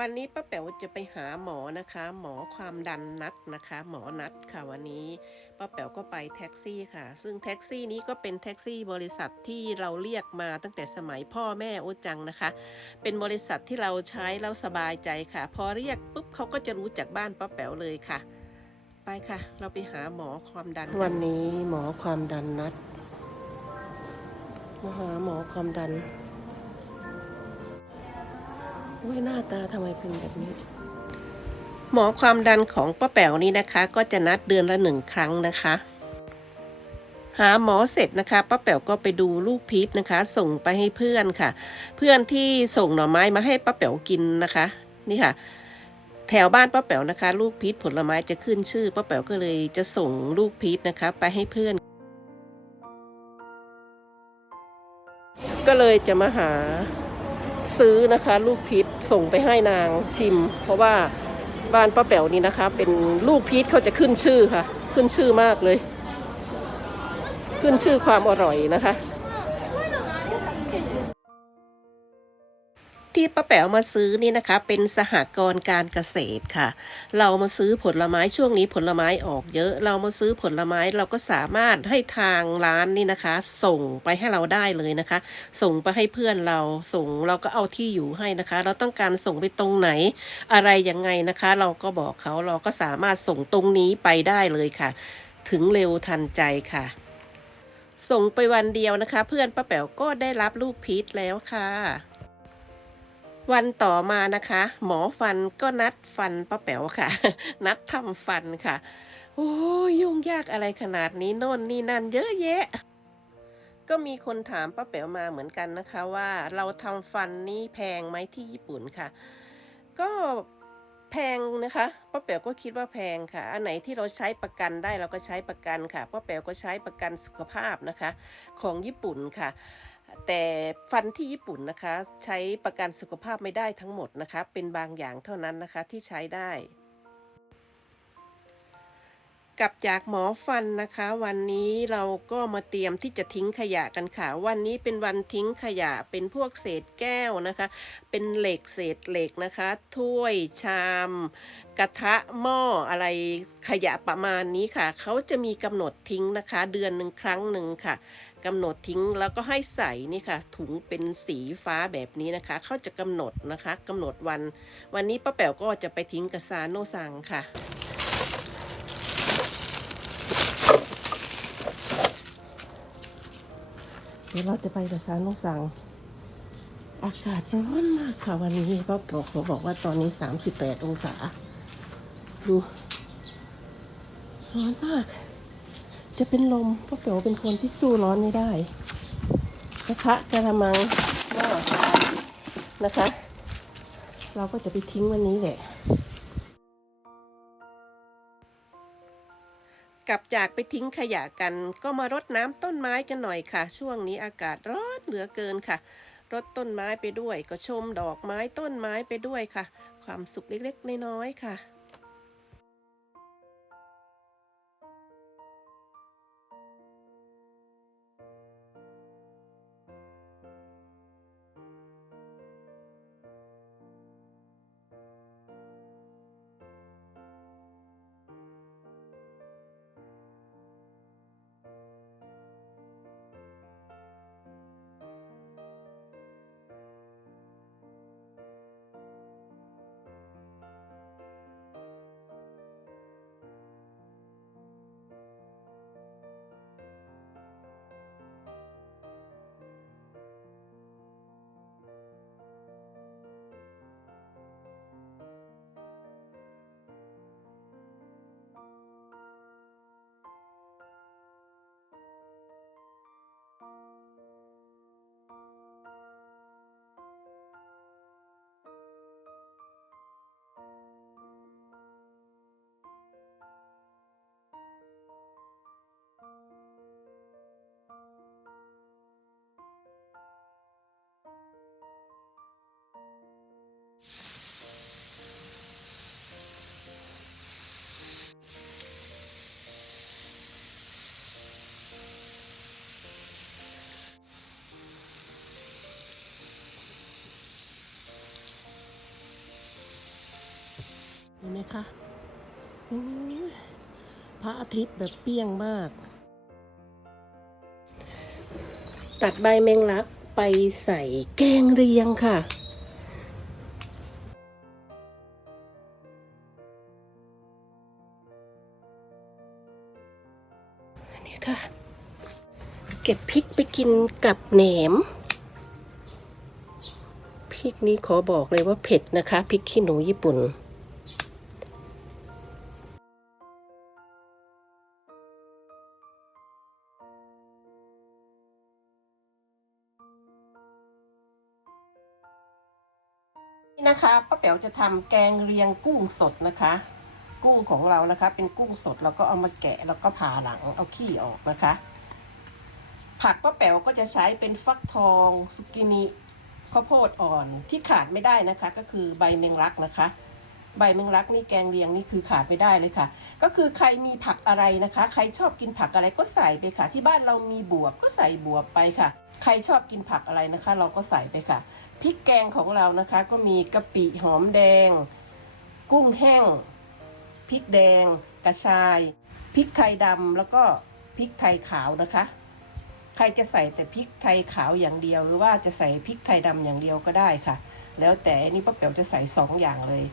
วันนี้ป้าแป๋วจะไปหาหมอนะคะ หมอความดันนัดนะคะ หมอนัดค่ะวันนี้ป้าแป๋วก็ไปแท็กซี่ค่ะ ซึ่งแท็กซี่นี้ก็เป็นแท็กซี่บริษัทที่เราเรียกมาตั้งแต่สมัยพ่อแม่โอจังนะคะ เป็นบริษัทที่เราใช้แล้วสบายใจค่ะ พอเรียกปุ๊บเขาก็จะรู้จากบ้านป้าแป๋วเลยค่ะ ไปค่ะ เราไปหาหมอความดันกันวันนี้หมอความดันนัดมาหาหมอความดัน อุ้ยหน้าตาทำไมเป็นแบบนี้ หมอความดันของป้าแป๋วนี่นะคะ ก็จะนัดเดือนละหนึ่งครั้งนะคะ หาหมอเสร็จนะคะป้าแป๋วก็ไปดูลูกพีชนะคะ ส่งไปให้เพื่อนค่ะ เพื่อนที่ส่งหน่อไม้มาให้ป้าแป๋วกินนะคะ นี่ค่ะแถวบ้านป้าแป๋วนะคะ ลูกพีชผลไม้จะขึ้นชื่อป้าแป๋วก็เลยจะส่งลูกพีชนะคะ ไปให้เพื่อน ก็เลยจะมาหา ซื้อนะคะ ลูกพีชส่งไปให้นางชิม เพราะว่าบ้านป้าแป๋วนี่นะคะ เป็นลูกพีชเขาจะขึ้นชื่อค่ะ ขึ้นชื่อมากเลย ขึ้นชื่อความอร่อยนะคะ ที่ป้าแป๋วมาซื้อนี่นะคะ เป็นสหกรณ์การเกษตรค่ะ เรามาซื้อผลไม้ช่วงนี้ผลไม้ออกเยอะ เรามาซื้อผลไม้เราก็สามารถให้ทางร้านนี่นะคะ ส่งไปให้เราได้เลยนะคะ ส่งไปให้เพื่อนเราส่งเราก็เอาที่อยู่ให้นะคะ เราต้องการส่งไปตรงไหน อะไรยังไงนะคะ เราก็บอกเขาเราก็สามารถส่งตรงนี้ไปได้เลยค่ะ ถึงเร็วทันใจค่ะส่งไปวันเดียวนะคะ เพื่อนป้าแป๋วก็ได้รับลูกพีชแล้วค่ะ วันต่อมานะคะ หมอฟันก็นัดฟันป้าแป๋วค่ะ นัดทำฟันค่ะ โอ้ยุ่งยากอะไรขนาดนี้โน่นนี่นั่นเยอะแยะ ก็มีคนถามป้าแป๋วมาเหมือนกันนะคะ ว่าเราทำฟันนี่แพงไหมที่ญี่ปุ่นค่ะ ก็แพงนะคะป้าแป๋วก็คิดว่าแพงค่ะ อันไหนที่เราใช้ประกันได้เราก็ใช้ประกันค่ะป้าแป๋วก็ใช้ประกันสุขภาพนะคะ ของญี่ปุ่นค่ะ แต่ฟันที่ญี่ปุ่นนะคะ ใช้ประกันสุขภาพไม่ได้ทั้งหมดนะคะ เป็นบางอย่างเท่านั้นนะคะที่ใช้ได้กลับจากหมอฟันนะคะ วันนี้เราก็มาเตรียมที่จะทิ้งขยะกันค่ะ วันนี้เป็นวันทิ้งขยะเป็นพวกเศษแก้วนะคะ เป็นเหล็กเศษเหล็กนะคะ ถ้วยชาม กระทะหม้ออะไรขยะประมาณนี้ค่ะ เขาจะมีกำหนดทิ้งนะคะ เดือนหนึ่งครั้งหนึ่งค่ะ กำหนดทิ้งแล้วก็ให้ใส่นี่ค่ะ ถุงเป็นสีฟ้าแบบนี้นะคะเขาจะกำหนดนะคะกำหนดวัน วันนี้ป้าแป๋วก็จะไปทิ้งกระซาโนซังค่ะเดี๋ยวเราจะไปกับซานุสังอากาศร้อนมากค่ะ วันนี้ป้าแป๋วเขาบอกว่าตอนนี้ 38 องศา ดูร้อนมาก จะเป็นลมป้าแป๋วเป็นคนที่สู้ร้อนไม่ได้กระทะกระมังหม้อนะคะ เราก็จะไปทิ้งวันนี้แหละ กลับจากไปทิ้งขยะกันก็มารดน้ำต้นไม้กันหน่อยค่ะ ช่วงนี้อากาศร้อนเหลือเกินค่ะรดต้นไม้ไปด้วย ก็ชมดอกไม้ต้นไม้ไปด้วยค่ะ ความสุขเล็กๆน้อยๆค่ะ「 พระอาทิตย์แบบเปรี้ยงมาก ตัดใบแมงลักไปใส่แกงเรียงค่ะ อันนี้ค่ะ เก็บพริกไปกินกับแหนม พริกนี้ขอบอกเลยว่าเผ็ดนะคะ พริกขี้หนูญี่ปุ่น แป๋วจะทำแกงเรียงกุ้งสดนะคะ กุ้งของเรานะคะ เป็นกุ้งสดเราก็เอามาแกะแล้วก็ผ่าหลังเอาขี้ออกนะคะ ผักป้าแป๋วก็จะใช้เป็นฟักทองสุกินิข้าวโพดอ่อนที่ขาดไม่ได้นะคะ ก็คือใบเมงลักนะคะ ใบแมงลักนี่แกงเลียงนี่คือขาดไม่ได้เลยค่ะ ก็คือใครมีผักอะไรนะคะ ใครชอบกินผักอะไรก็ใส่ไปค่ะ ที่บ้านเรามีบวบก็ใส่บวบไปค่ะ ใครชอบกินผักอะไรนะคะ เราก็ใส่ไปค่ะพริกแกงของเรานะคะก็มีกะปิหอมแดง กุ้งแห้งพริกแดง กระชายพริกไทยดำแล้วก็พริกไทยขาวนะคะ ใครจะใส่แต่พริกไทยขาวอย่างเดียว หรือว่าจะใส่พริกไทยดำอย่างเดียวก็ได้ค่ะ แล้วแต่อันนี่ป้าแป๋วจะใส่สองอย่างเลย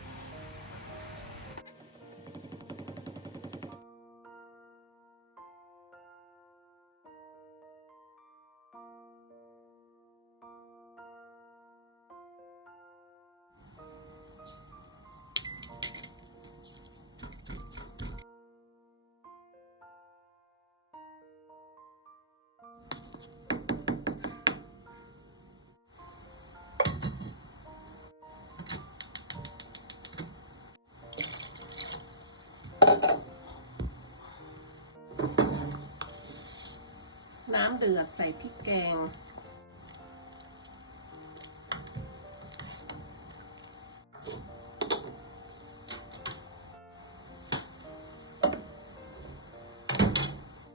ำเดือดใส่พริกแกง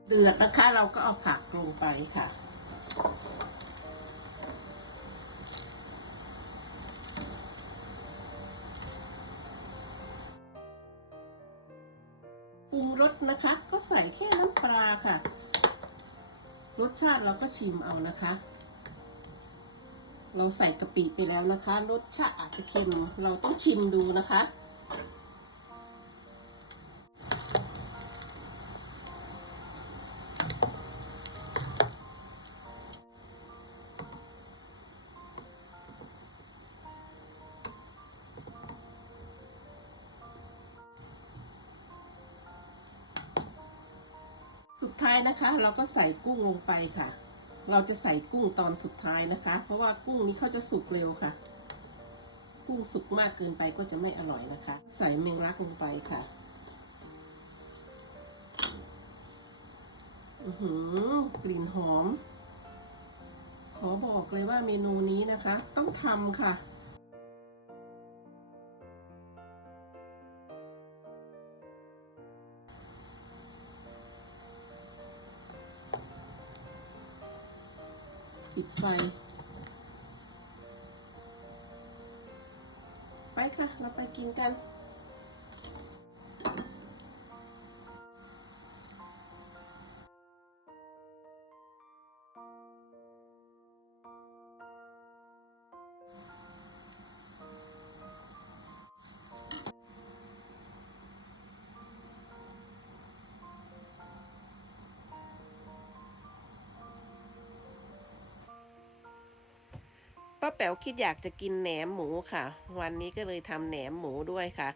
เดือดนะคะ เราก็เอาผักลงไปค่ะปรุงรสนะคะ ก็ใส่แค่น้ำปลาค่ะ รสชาติเราก็ชิมเอานะคะ เราใส่กะปิไปแล้วนะคะ รสชาติอาจจะเค็มเราต้องชิมดูนะคะ สุดท้ายนะคะ เราก็ใส่กุ้งลงไปค่ะ เราจะใส่กุ้งตอนสุดท้ายนะคะ เพราะว่ากุ้งนี้เขาจะสุกเร็วค่ะ กุ้งสุกมากเกินไปก็จะไม่อร่อยนะคะ ใส่เมงลักลงไปค่ะอือหือกลิ่นหอม ขอบอกเลยว่าเมนูนี้นะคะ ต้องทำค่ะ ไฟ ไปค่ะ เราไปกินกัน แป๋วคิดอยากจะกินแหนมหมูค่ะ วันนี้ก็เลยทำแหนมหมูด้วยค่ะ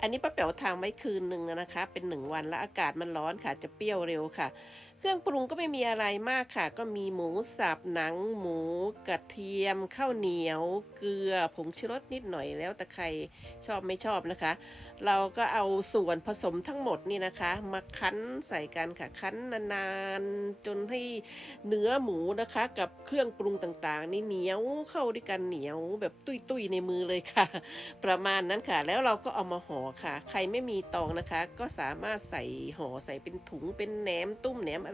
อันนี้ป้าแป๋วทำไว้คืนหนึ่งนะคะ เป็นหนึ่งวันแล้วอากาศมันร้อนค่ะ จะเปรี้ยวเร็วค่ะ ครื่องปรุงก็ไม่มีอะไรมากค่ะ ก็มีหมูสับหนัง หมูกระเทียม ข้าวเหนียว เกลือผงชูรสนิดหน่อยแล้วแต่ใครชอบไม่ชอบนะคะ เราก็เอาส่วนผสมทั้งหมดนี่นะคะ มาคั้นใส่กันค่ะคั้นนานๆ จนให้เนื้อหมูนะคะ กับเครื่องปรุงต่างๆ นี่เหนียวเข้าด้วยกันเหนียวแบบตุ้ยๆในมือเลยค่ะ ประมาณนั้นค่ะ แล้วเราก็เอามาห่อค่ะ ใครไม่มีตองนะคะ ก็สามารถใส่ห่อใส่เป็นถุงเป็นแหนมตุ้มแหนมอะ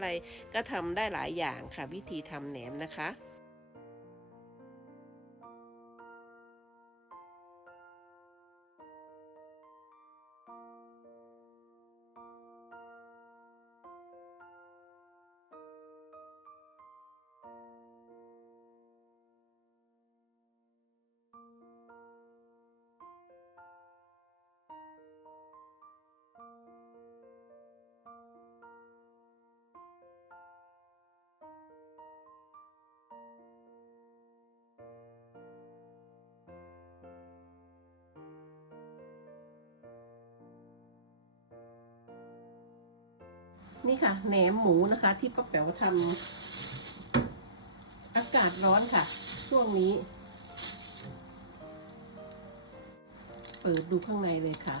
ไรก็ทำได้หลายอย่างค่ะ วิธีทำแหนมนะคะ นี่ค่ะแหนมหมูนะคะ ที่ป้าแป๋วทำอากาศร้อนค่ะ ช่วงนี้ เปิดดูข้างในเลยค่ะ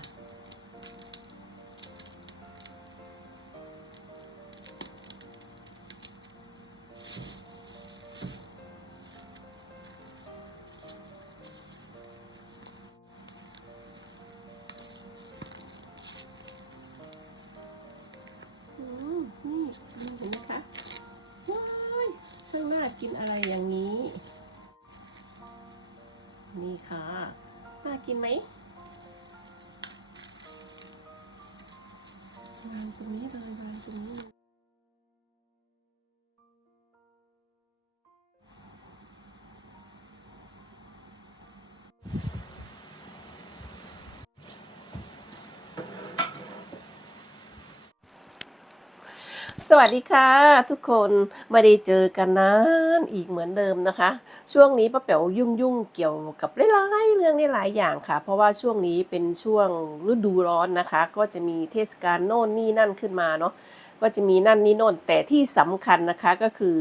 สวัสดีค่ะ ทุกคนไม่ได้เจอกันนานอีกเหมือนเดิมนะคะ ช่วงนี้ป้าแป๋วยุ่งยุ่งๆเกี่ยวกับหลายเรื่องหลายอย่างค่ะ เพราะว่าช่วงนี้เป็นช่วงฤดูร้อนนะคะ ก็จะมีเทศกาลโน่นนี่นั่นขึ้นมาเนาะก็จะมีนั่นนี่โน่นแต่ที่สำคัญนะคะก็คือ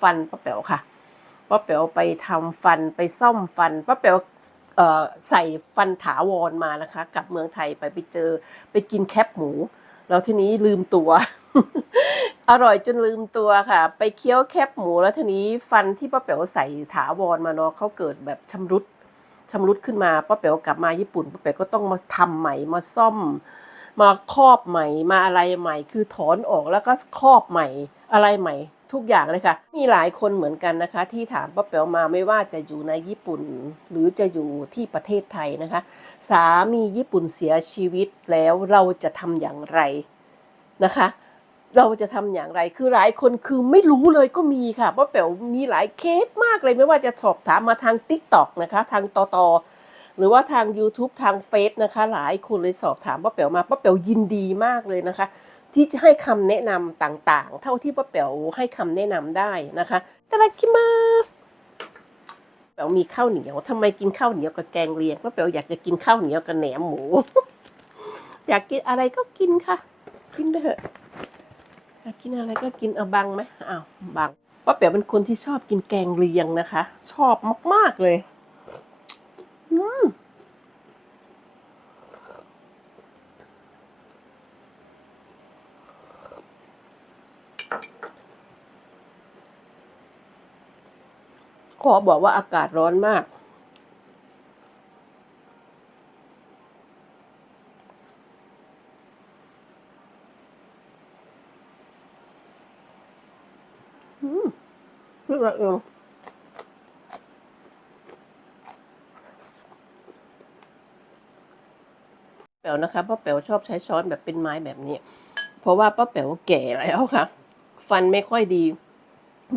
ฟันป้าแป๋วค่ะป้าแป๋วไปทำฟันไปซ่อมฟันป้าแป๋วใส่ฟันถาวรมานะคะกลับเมืองไทยไปไปเจอไปกินแคปหมู แล้วทีนี้ลืมตัว อร่อยจนลืมตัวค่ะ ไปเคี้ยวแคบหมูแล้วทีนี้ฟันที่ป้าแป๋วใส่ถาวรมาเนาะเขาเกิดแบบชำรุดชำรุดขึ้นมาป้าแป๋วกลับมาญี่ปุ่นป้าแป๋วก็ต้องมาทำใหม่มาซ่อม มาครอบใหม่มาอะไรใหม่ คือถอนออกแล้วก็ครอบใหม่อะไรใหม่ทุกอย่างเลยค่ะ มีหลายคนเหมือนกันนะคะ ที่ถามป้าแป๋วมาไม่ว่าจะอยู่ในญี่ปุ่น หรือจะอยู่ที่ประเทศไทยนะคะ สามีญี่ปุ่นเสียชีวิตแล้วเราจะทำอย่างไรนะคะ เราจะทำอย่างไรคือหลายคนคือไม่รู้เลยก็มีค่ะป้าแป๋วมีหลายเคสมากเลยไม่ว่าจะสอบถามมาทาง t ิ k t o k นะคะ ทางตอตอหรือว่าทาง YouTube ทางเฟซนะคะ หลายคนเลยสอบถามป้าแป๋วมาป้าแป๋วยินดีมากเลยนะคะ ที่จะให้คำแนะนำต่างๆ เท่าที่ป้าแป๋วให้คำแนะนำได้นะคะตาลากิมัส แป๋วมีข้าวเหนียวทำไมกินข้าวเหนียวกับแกงเลียงเพราะแป๋วอยากจะกินข้าวเหนียวกับแหนมหมู อยากกินอะไรก็กินค่ะ กินไปเถอะอยากกินอะไรก็กินเอาบังไหมอ้าวบังป้าแป๋วเป็นคนที่ชอบกินแกงเลียงนะคะ ชอบมาก ๆเลย อืม ขอบอกว่าอากาศร้อนมาก อืมพี่ละเองแป๋วนะคะป้าแป๋วชอบใช้ช้อนแบบเป็นไม้แบบนี้ เพราะว่าป้าแป๋วแก่แล้วค่ะ ฟันไม่ค่อยดี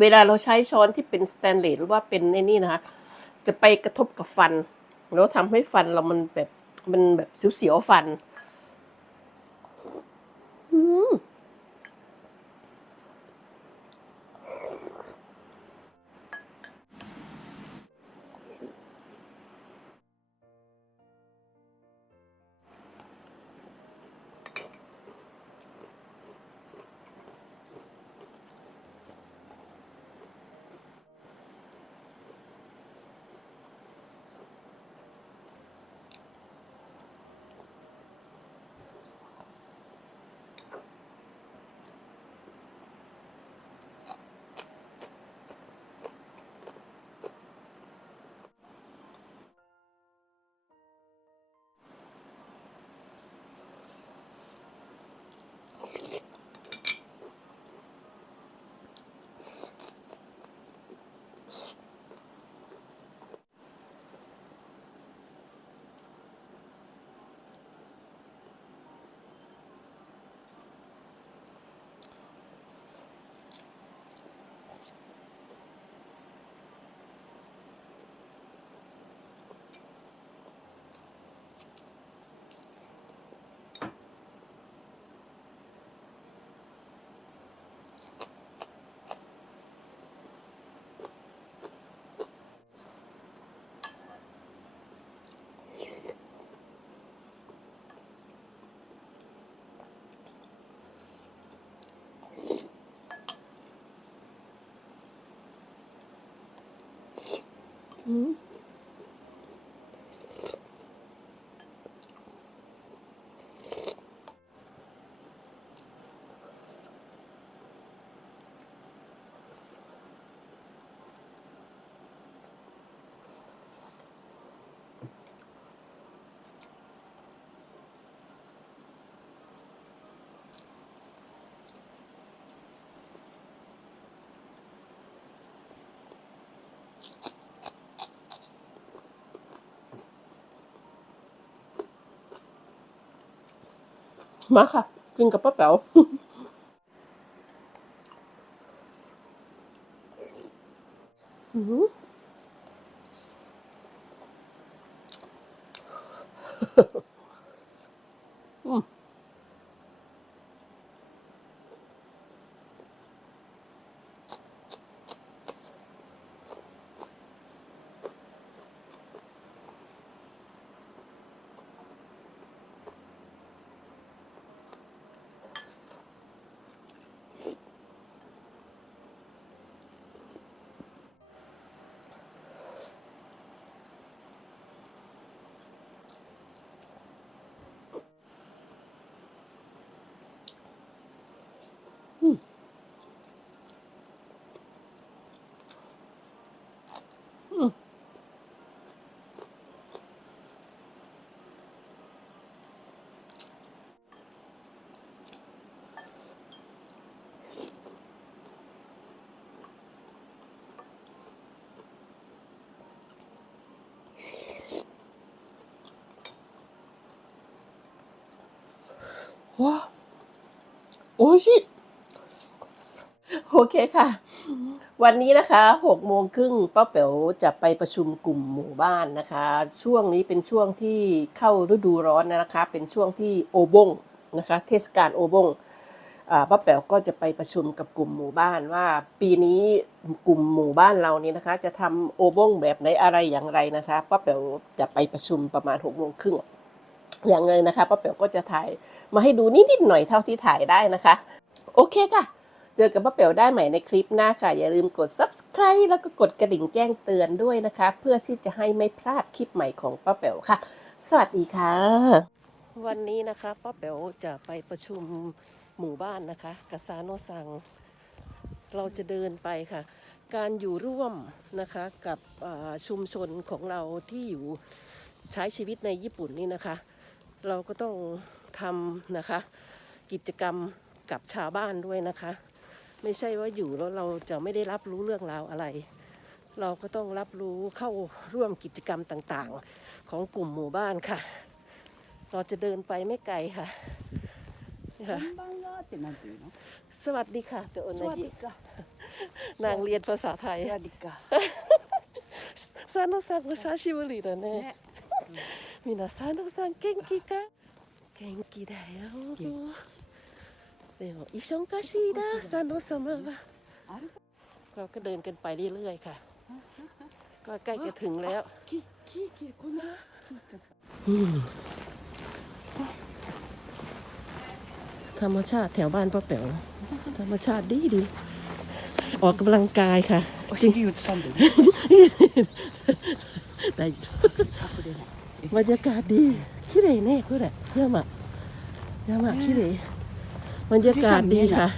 เวลาเราใช้ช้อนที่เป็นสแตนเลสหรือว่าเป็นไอ้นี่นะคะ จะไปกระทบกับฟัน แล้วทำให้ฟันเรามันแบบมันแบบเสียวๆฟัน อื มาค่ะ กินกับป้าแป๋วอืมอืม ว้าโอ้ชิโอเคค่ะ วันนี้นะคะหกโมงครึ่งป้าเป๋วจะไปประชุมกลุ่มหมู่บ้านนะคะ ช่วงนี้เป็นช่วงที่เข้าฤดูร้อนนะคะ เป็นช่วงที่โอบงนะคะ เทศกาลโอบงป้าแป๋วก็จะไปประชุมกับกลุ่มหมู่บ้านว่า ปีนี้กลุ่มหมู่บ้านเรานี้นะคะ จะทำโอบงแบบไหนอะไรอย่างไรนะคะป้าแป๋วจะไปประชุมประมาณหกโมงครึ่ง อย่างไรนะคะป้าแป๋วก็จะถ่ายมาให้ดูนิดๆหน่อยเท่าที่ถ่ายได้นะคะ โอเคค่ะ เจอกับป้าเป๋วได้ใหม่ในคลิปหน้าค่ะ อย่าลืมกด subscribe แล้วก็กดกระดิ่งแจ้งเตือนด้วยนะคะ เพื่อที่จะให้ไม่พลาดคลิปใหม่ของป้าเป๋วค่ะ สวัสดีค่ะ วันนี้นะคะป้าเป๋วจะไปประชุมหมู่บ้านนะคะกบซาโนซัง เราจะเดินไปค่ะ การอยู่ร่วมนะคะกับชุมชนของเราที่อยู่ใช้ชีวิตในญี่ปุ่นนี่นะคะ เราก็ต้องทำนะคะ กิจกรรมกับชาวบ้านด้วยนะคะ ไม่ใช่ว่าอยู่แล้วเราจะไม่ได้รับรู้เรื่องราวอะไร เราก็ต้องรับรู้เข้าร่วมกิจกรรมต่างๆ ของกลุ่มหมู่บ้านค่ะ เราจะเดินไปไม่ไกลค่ะค่ะบ้านว่าตัวนนาะสวัสดีค่ะตัวอนนายินางเรียนภาษาไทยสวัสดีค่ะซานโนซากุชาชิบุรีนะเนี่ย なさんのさん元気か元気だよでも一緒かしいな佐野様はあれ เราก็เดินกันไปเรื่อยๆค่ะ ก็ใกล้จะถึงแล้ว きききこんな木ちゃった ธรรมชาติแถวบ้านป้าแป๋วธรรมชาติดีดีออกกำลังกายค่ะ お尻映さんでね ได้ 隠れない บรรยากาศดีขี้เหร่แน่เพื่อนเยี่ยมอะเยี่ยมอะขี้เหร่บรรยากาศดีค่ะ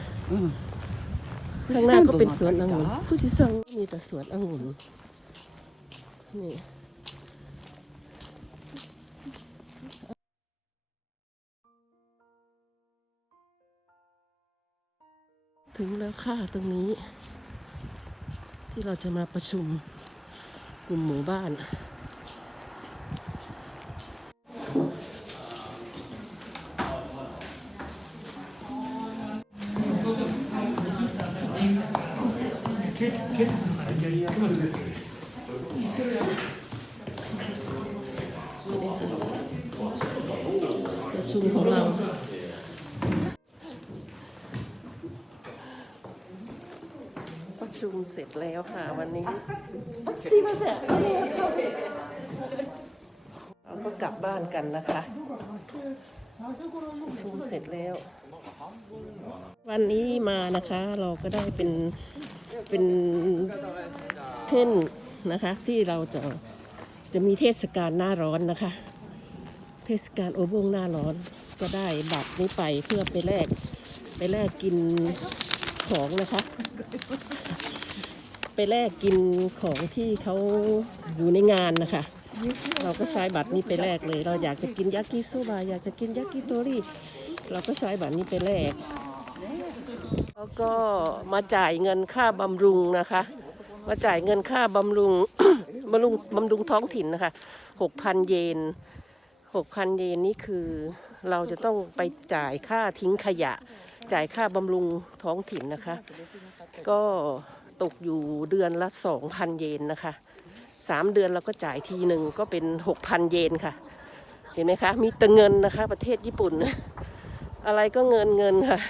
ข้างหน้าก็เป็นสวนองุ่นผู้ที่สร้างมีแต่สวนองุ่นนี่ถึงแล้วค่ะตรงนี้ ที่เราจะมาประชุมกลุ่มหมู่บ้าน ประชุมของเราประชุมเสร็จแล้วค่ะวันนี้ซีมาเสร็จเราก็กลับบ้านกันนะคะประชุมเสร็จแล้ว วันนี้มานะคะเราก็ได้เป็น เป็นเท่นนะคะ ที่เราจะจะมีเทศกาลหน้าร้อนนะคะ เทศกาลโอโบงหน้าร้อนก็ได้บัตรนี้ไปเพื่อไปแลกไปแลกกินของนะคะ ไปแลกกินของที่เขาอยู่ในงานนะคะ เราก็ใช้บัตรนี้ไปแลกเลย เราอยากจะกินยากิโซบะอยากจะกินยากิโตริเราก็ใช้บัตรนี้ไปแลก แล้วก็มาจ่ายเงินค่าบำรุงนะคะ มาจ่ายเงินค่าบำรุงบำรุงบำรุงท้องถิ่นนะคะหกพันเยนหกพันเยนนี่คือเราจะต้องไปจ่ายค่าทิ้งขยะ จ่ายค่าบำรุงท้องถิ่นนะคะ ก็ตกอยู่เดือนละสองพันเยนนะคะสามเดือนเราก็จ่ายทีหนึ่งก็เป็นหกพันเยนค่ะ เห็นไหมคะ มีแต่เงินนะคะ ประเทศญี่ปุ่น อะไรก็เงินเงินค่ะ